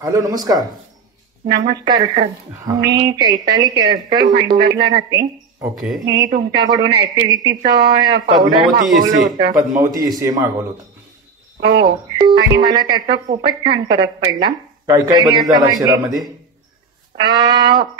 Hello, नमस्कार. नमस्कार sir. मी चैताली केळकर भाईंदरला राहते. ओके. मी तुमच्याकडून ऍसिडिटीचं पावडर मागवलं होतं. पद्मावती एसी मागवलं होतं. हो, आणि मला त्याचा खूपच छान फरक पडला. काय काय बदल झाला शरीरामध्ये?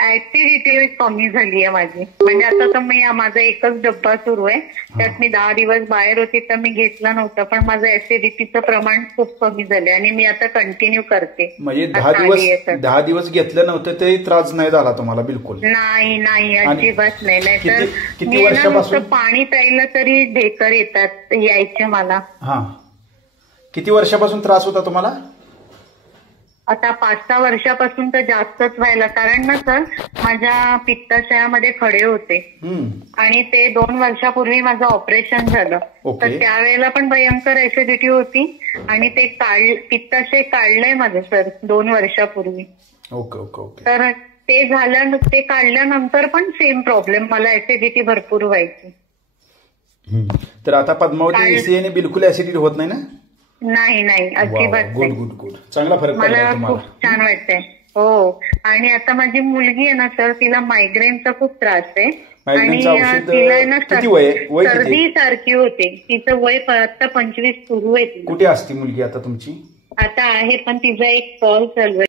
ऍसिडिटी कमी झाली आहे माझी. म्हणजे आता तर माझा एकच डब्बा सुरू आहे. त्यात मी 10 दिवस बाहेर होते तर मी घेतला नव्हता, पण माझं ऍसिडिटीचं प्रमाण खूप कमी झालंय आणि मी आता कंटिन्यू करते. म्हणजे 10 दिवस घेतलं नव्हतं तरी त्रास नाही झाला तुम्हाला? बिलकुल नाही, अजिबात नाही. नाहीतर किती वर्षापासून पाणी प्यायलं तरी ढेकर यायचे मला. किती वर्षापासून त्रास होता तुम्हाला? आता 5-6 वर्षापासून तर जास्तच व्हायला. कारण ना सर, माझ्या पित्ताशयामध्ये खडे होते आणि ते 2 वर्षापूर्वी माझं ऑपरेशन झालं. तर त्यावेळेला पण भयंकर ऍसिडिटी होती आणि ते पित्ताशय काढलंय माझं सर 2 वर्षापूर्वी. ओके. तर ते काढल्यानंतर पण सेम प्रॉब्लेम, मला ऍसिडिटी भरपूर व्हायची. तर आता पद्मावती एसीने बिलकुल ऍसिडिटी होत नाही ना? नाही, अजिबात नाही. गुड. चांगला फरक पडला तुम्हाला? मला खूप छान वाटतंय. हो, आणि आता माझी मुलगी आहे ना सर, तिला मायग्रेनचा खूप त्रास आहे आणि तिला ना सर्दी सारखी होते. तिचं वय आता 25 सुरू आहे. कुठे असते मुलगी आता तुमची? आता आहे, पण तिचा एक कॉल चालू आहे.